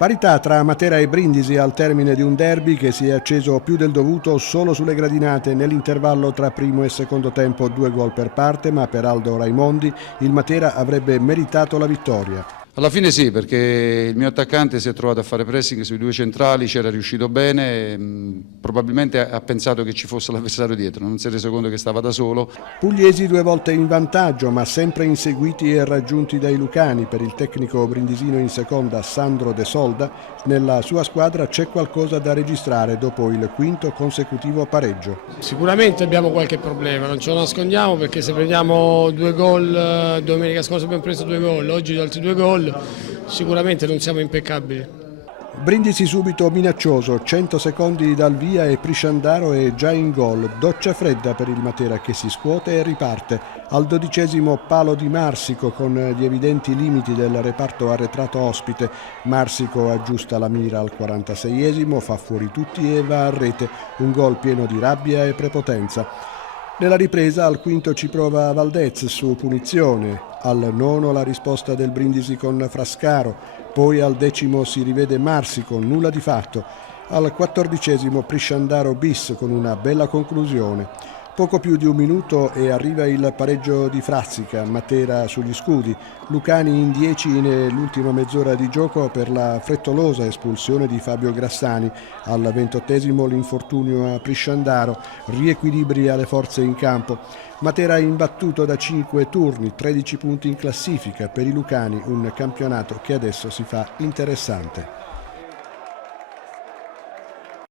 Parità tra Matera e Brindisi al termine di un derby che si è acceso più del dovuto solo sulle gradinate. Nell'intervallo tra primo e secondo tempo 2 gol per parte, ma per Aldo Raimondi il Matera avrebbe meritato la vittoria. Alla fine sì, perché il mio attaccante si è trovato a fare pressing sui due centrali, c'era riuscito bene, probabilmente ha pensato che ci fosse l'avversario dietro, non si è reso conto che stava da solo. Pugliesi 2 volte in vantaggio, ma sempre inseguiti e raggiunti dai lucani. Per il tecnico brindisino in seconda Sandro De Solda, nella sua squadra c'è qualcosa da registrare dopo il quinto consecutivo pareggio. Sicuramente abbiamo qualche problema, non ce lo nascondiamo, perché se prendiamo 2 gol, domenica scorsa abbiamo preso 2 gol, oggi altri 2 gol, sicuramente non siamo impeccabili. Brindisi subito minaccioso, 100 secondi dal via e Prisciandaro è già in gol. Doccia fredda per il Matera che si scuote e riparte. Al 12° palo di Marsico con gli evidenti limiti del reparto arretrato ospite. Marsico aggiusta la mira al 46°, fa fuori tutti e va a rete. Un gol pieno di rabbia e prepotenza. Nella ripresa al quinto ci prova Valdez su punizione, al nono la risposta del Brindisi con Frascaro, poi al 10° si rivede Marsico, nulla di fatto, al 14° Prisciandaro bis con una bella conclusione. Poco più di un minuto e arriva il pareggio di Frazzica, Matera sugli scudi, Lucani in 10 nell'ultima mezz'ora di gioco per la frettolosa espulsione di Fabio Grassani, al 28° l'infortunio a Prisciandaro, riequilibri alle forze in campo. Matera imbattuto da 5 turni, 13 punti in classifica per i lucani, un campionato che adesso si fa interessante.